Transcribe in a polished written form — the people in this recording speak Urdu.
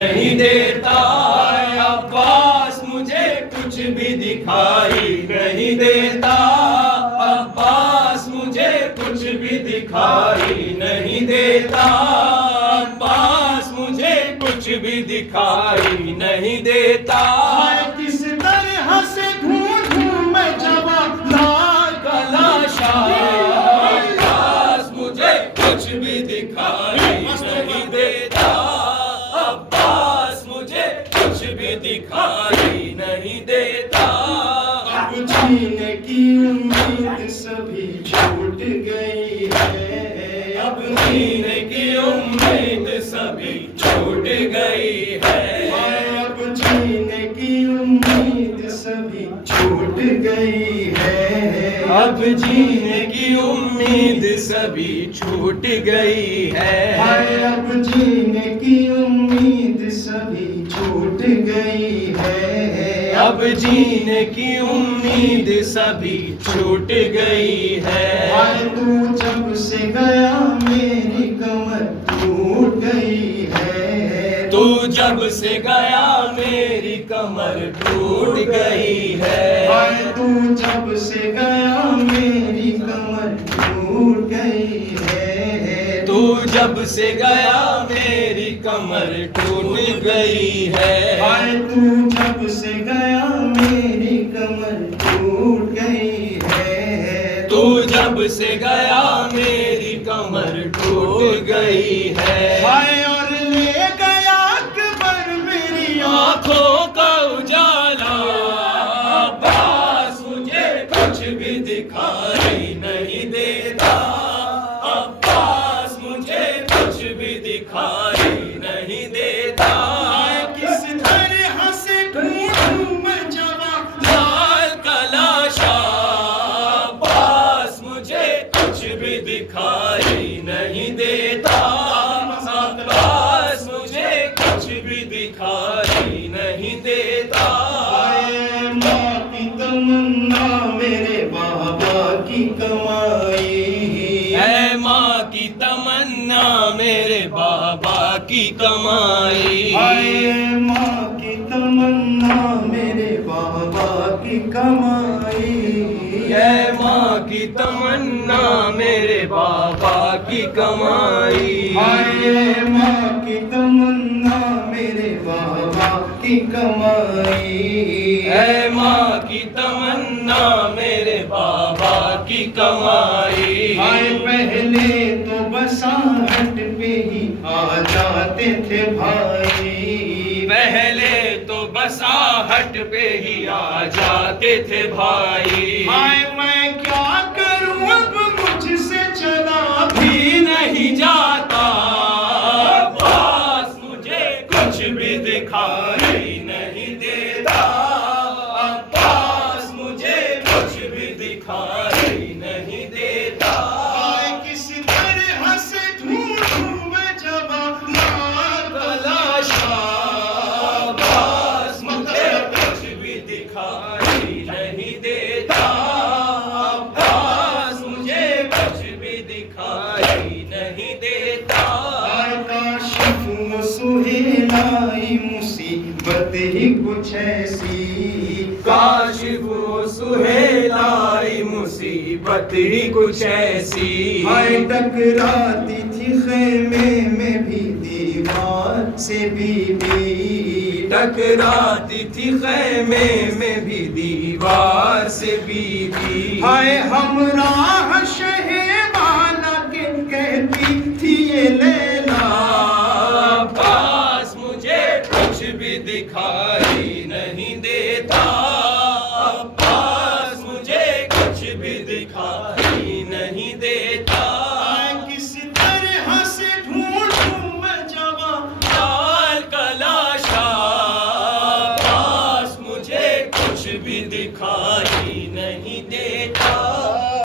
نہیں دیتا عباس مجھے کچھ بھی دکھائی نہیں دیتا عباس مجھے کچھ بھی دکھائی نہیں دیتا عباس مجھے کچھ بھی دکھائی نہیں دیتا کس طرح سے ڈھونڈوں میں جواب کا لاشا عباس مجھے کچھ بھی دکھائی نہیں دیتا عباس مجھے کچھ بھی دکھائی نہیں دیتا اب جینے کی امید سبھی چھوٹ گئی ہے اب جینے کی امید سبھی چھوٹ گئی ہے اب جینے کی امید سبھی چھوٹ گئی ہے اب جینے کی امید سبھی چھوٹ گئی ہے اب جینے کی امید سبھی چھوٹ گئی ہے اب جینے کی امید سبھی چھوٹ گئی ہے تو جب سے گیا میری کمر ٹوٹ گئی ہے تو جب سے گیا میری کمر ٹوٹ گئی ہے تو جب سے گیا میری کمر ٹوٹ گئی ہے تو جب سے گیا میری کمر ٹوٹ گئی ہے تو جب سے گیا میری کمر ٹوٹ گئی ہے تو جب سے گیا میری کمر ٹوٹ گئی ہے اور لے گیا اکبر میری آنکھوں کا اجالا عباس مجھے کچھ بھی دکھائی نہیں دیتا عباس مجھے کچھ بھی دکھائی نہیں دیتا کس طرح سے ڈھونڈوں میں جواب لال کا لاشا عباس مجھے کچھ بھی دکھائی نہیں دیتا عباس مجھے کچھ بھی دکھائی نہیں دیتا ماں کی تمنا میرے بابا کی کمائی اے ماں کی تمنا میرے بابا کی کمائی ماں کی تمنا میرے بابا کی کمائی اے ماں کی تمنا میرے بابا کی کمائی ماں کی تمنا میرے بابا کی کمائی اے ماں کی تمنا میرے بابا کی کمائی پہلے تو بساہٹ پہ ہی آ جاتے تھے بھائی پہلے تو بساہٹ پہ ہی آ جاتے تھے بھائی میں کیا کروں اب مجھ سے چلا بھی نہیں جاتا عباس مجھے کچھ بھی دکھائی نہیں دیتا عباس مجھے کچھ بھی دکھائی نہیں دیتا کس طرح سے ڈھونڈوں میں جواب لاشا عباس مجھے کچھ بھی دکھائی نہیں دیتا عباس مجھے کچھ بھی دکھائی نہیں دیتا کاشف و سہیلائی مصیبت ہی کچھ ایسی کاشف و سہیلائی مصیبت ہی کچھ ایسی ٹکراتی تھی خیمے میں بھی دیوار سے بی بی ٹکراتی تھی خیمے میں بھی دیوار سے بی ہمراہ شہر